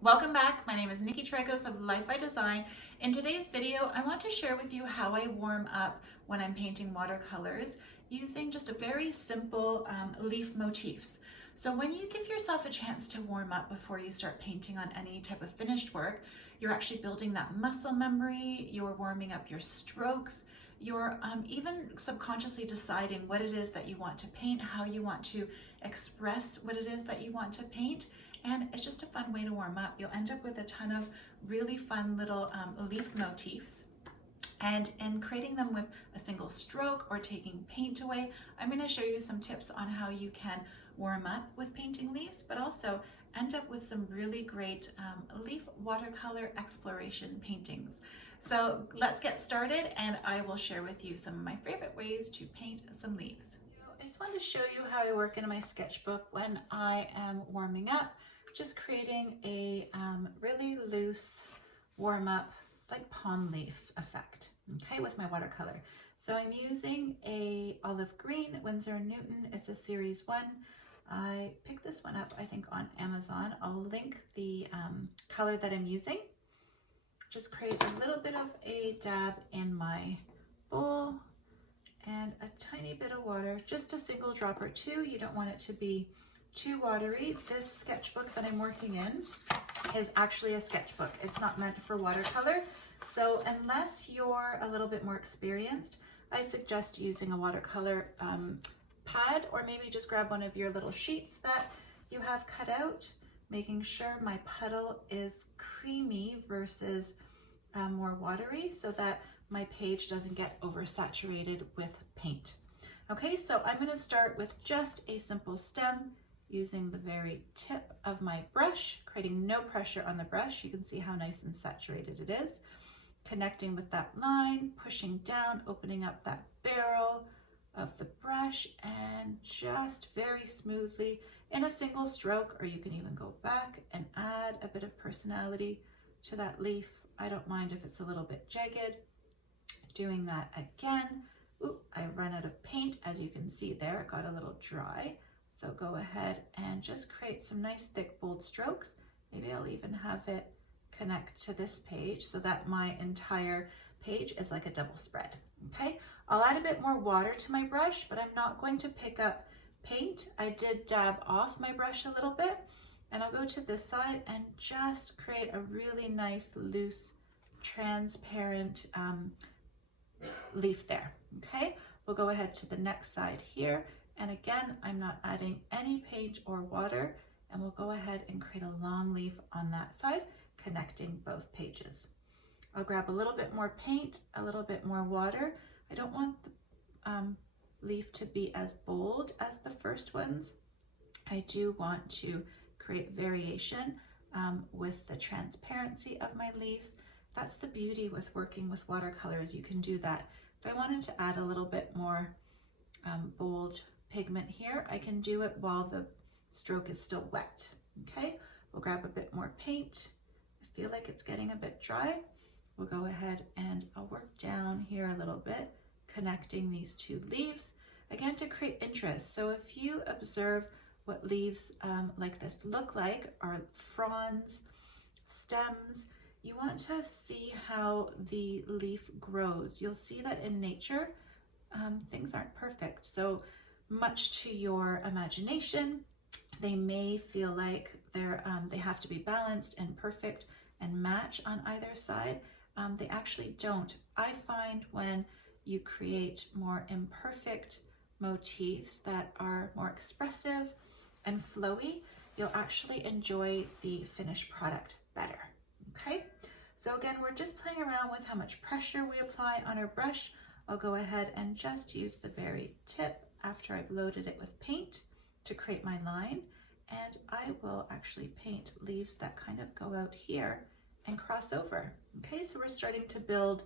Welcome back. My name is Nicki Traikos of Life by Design. In today's video, I want to share with you how I warm up when I'm painting watercolors using just a very simple leaf motifs. So when you give yourself a chance to warm up before you start painting on any type of finished work, you're actually building that muscle memory, you're warming up your strokes, you're even subconsciously deciding what it is that you want to paint, how you want to express what it is that you want to paint. And it's just a fun way to warm up. You'll end up with a ton of really fun little leaf motifs. And in creating them with a single stroke or taking paint away, I'm going to show you some tips on how you can warm up with painting leaves, but also end up with some really great leaf watercolor exploration paintings. So let's get started, and I will share with you some of my favorite ways to paint some leaves. I just wanted to show you how I work in my sketchbook when I am warming up, just creating a really loose warm up, like palm leaf effect, okay, with my watercolor. So I'm using a olive green Winsor & Newton. It's a series 1. I picked this one up, I think, on Amazon. I'll link the color that I'm using. Just create a little bit of a dab in my bowl and a tiny bit of water, just a single drop or two. You don't want it to be too watery. This sketchbook that I'm working in is actually a sketchbook. It's not meant for watercolor. So unless you're a little bit more experienced, I suggest using a watercolor pad, or maybe just grab one of your little sheets that you have cut out, making sure my puddle is creamy versus more watery, so that my page doesn't get oversaturated with paint. Okay, so I'm going to start with just a simple stem using the very tip of my brush, creating no pressure on the brush. You can see how nice and saturated it is. Connecting with that line, pushing down, opening up that barrel of the brush, and just very smoothly in a single stroke, or you can even go back and add a bit of personality to that leaf. I don't mind if it's a little bit jagged. Doing that again. Ooh, I run out of paint. As you can see there, it got a little dry. So go ahead and just create some nice thick bold strokes. Maybe I'll even have it connect to this page so that my entire page is like a double spread. Okay, I'll add a bit more water to my brush, but I'm not going to pick up paint. I did dab off my brush a little bit, and I'll go to this side and just create a really nice, loose, transparent leaf there. Okay, we'll go ahead to the next side here, and again, I'm not adding any paint or water, and we'll go ahead and create a long leaf on that side, connecting both pages. I'll grab a little bit more paint, a little bit more water. I don't want the leaf to be as bold as the first ones. I do want to create variation with the transparency of my leaves. That's the beauty with working with watercolors. You can do that. If I wanted to add a little bit more bold pigment here, I can do it while the stroke is still wet. Okay, we'll grab a bit more paint. I feel like it's getting a bit dry. We'll go ahead and I'll work down here a little bit, connecting these two leaves, again, to create interest. So if you observe what leaves like this look like, are fronds, stems, you want to see how the leaf grows. You'll see that in nature, things aren't perfect. So much to your imagination, they may feel like they have to be balanced and perfect and match on either side. They actually don't. I find when you create more imperfect motifs that are more expressive and flowy, you'll actually enjoy the finished product better. Okay, so again, we're just playing around with how much pressure we apply on our brush. I'll go ahead and just use the very tip after I've loaded it with paint to create my line, and I will actually paint leaves that kind of go out here and cross over. Okay, so we're starting to build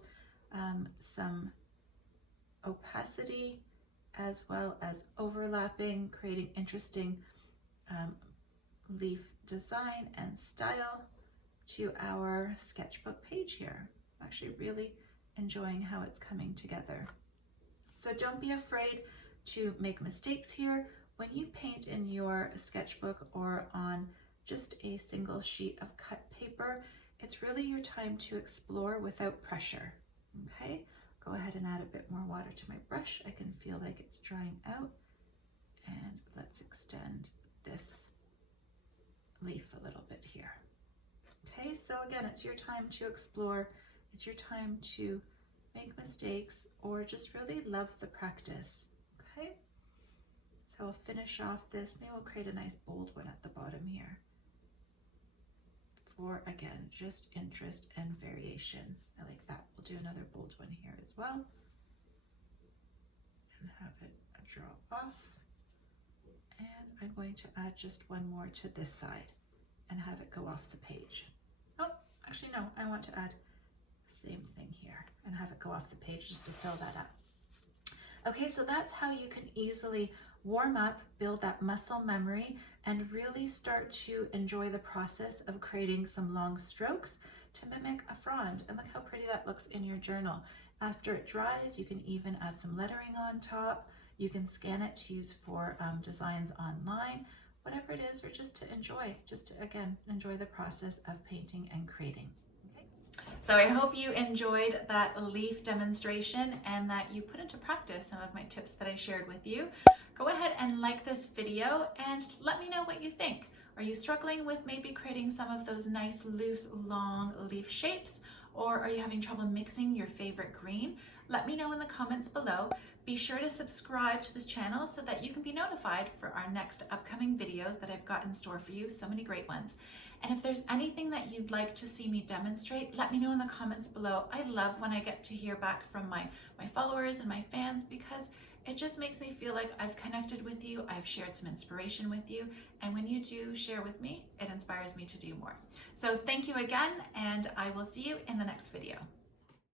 some opacity as well as overlapping, creating interesting leaf design and style to our sketchbook page here. I'm actually really enjoying how it's coming together. So don't be afraid to make mistakes here. When you paint in your sketchbook or on just a single sheet of cut paper. It's really your time to explore without pressure, okay? Go ahead and add a bit more water to my brush. I can feel like it's drying out. And let's extend this leaf a little bit here. Okay, so again, it's your time to explore. It's your time to make mistakes or just really love the practice, okay? So I'll finish off this. Maybe we'll create a nice bold one at the bottom here for, again, just interest and variation. I like that. We'll do another bold one here as well and have it drop off. And I'm going to add just one more to this side and have it go off the page. Oh, actually no, I want to add the same thing here and have it go off the page just to fill that up. Okay, so that's how you can easily warm up, build that muscle memory, and really start to enjoy the process of creating some long strokes to mimic a frond. And look how pretty that looks in your journal. After it dries, you can even add some lettering on top. You can scan it to use for designs online, whatever it is, or just to enjoy, just to, again, enjoy the process of painting and creating. Okay. So I hope you enjoyed that leaf demonstration and that you put into practice some of my tips that I shared with you. Go ahead and like this video and let me know what you think. Are you struggling with maybe creating some of those nice, loose, long leaf shapes? Or are you having trouble mixing your favorite green? Let me know in the comments below. Be sure to subscribe to this channel so that you can be notified for our next upcoming videos that I've got in store for you, so many great ones. And if there's anything that you'd like to see me demonstrate, let me know in the comments below. I love when I get to hear back from my followers and my fans because it just makes me feel like I've connected with you, I've shared some inspiration with you, and when you do share with me, it inspires me to do more. So thank you again, and I will see you in the next video.